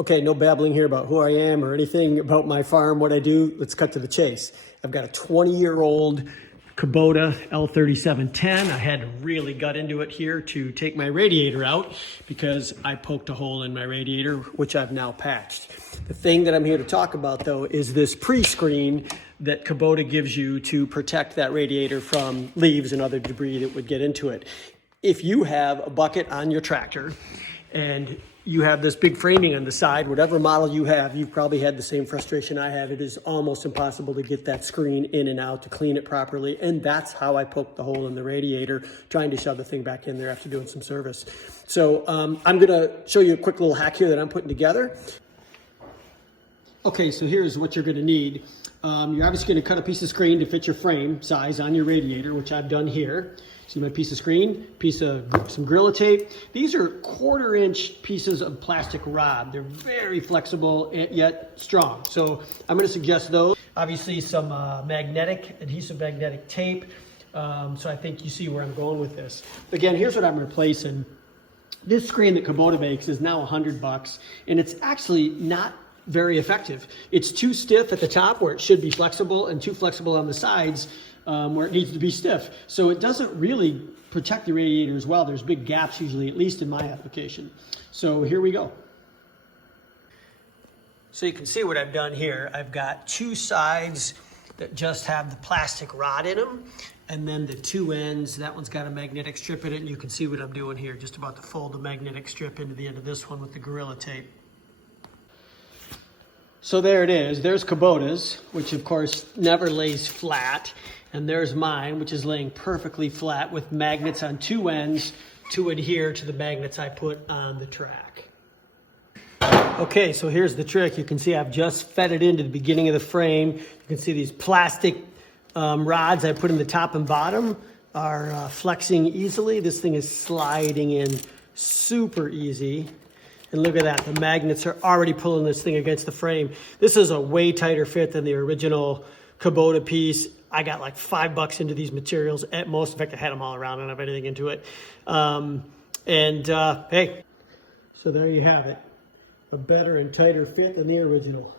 Okay, no babbling here about who I am or anything about my farm, what I do. Let's cut to the chase. I've got a 20-year-old Kubota L3710. I had to really gut into it here to take my radiator out because I poked a hole in my radiator, which I've now patched. The thing that I'm here to talk about, though, is this pre-screen that Kubota gives you to protect that radiator from leaves and other debris that would get into it. If you have a bucket on your tractor and you have this big framing on the side, whatever model you have, you've probably had the same frustration I have. It is almost impossible to get that screen in and out to clean it properly. And that's how I poked the hole in the radiator, trying to shove the thing back in there after doing some service. So I'm gonna show you a quick little hack here that I'm putting together. Okay, so here's what you're gonna need. You're obviously gonna cut a piece of screen to fit your frame size on your radiator, which I've done here. See my piece of screen, piece of some Gorilla Tape. These are 1/4-inch pieces of plastic rod. They're very flexible yet strong. So I'm gonna suggest those. Obviously some adhesive magnetic tape. So I think you see where I'm going with this. Again, here's what I'm replacing. This screen that Kubota makes is now $100, and it's actually not very effective. It's too stiff at the top where it should be flexible and too flexible on the sides where it needs to be stiff. So it doesn't really protect the radiator as well. There's big gaps usually, at least in my application. So here we go. So you can see what I've done here. I've got two sides that just have the plastic rod in them, and then the two ends, that one's got a magnetic strip in it, and you can see what I'm doing here, just about to fold the magnetic strip into the end of this one with the Gorilla Tape. So there it is. There's Kubota's, which of course never lays flat. And there's mine, which is laying perfectly flat with magnets on two ends to adhere to the magnets I put on the track. Okay, so here's the trick. You can see I've just fed it into the beginning of the frame. You can see these plastic rods I put in the top and bottom are flexing easily. This thing is sliding in super easy. And look at that, the magnets are already pulling this thing against the frame. This is a way tighter fit than the original Kubota piece. I got like $5 into these materials at most. In fact, I had them all around and I have anything into it. Hey, so there you have it. A better and tighter fit than the original.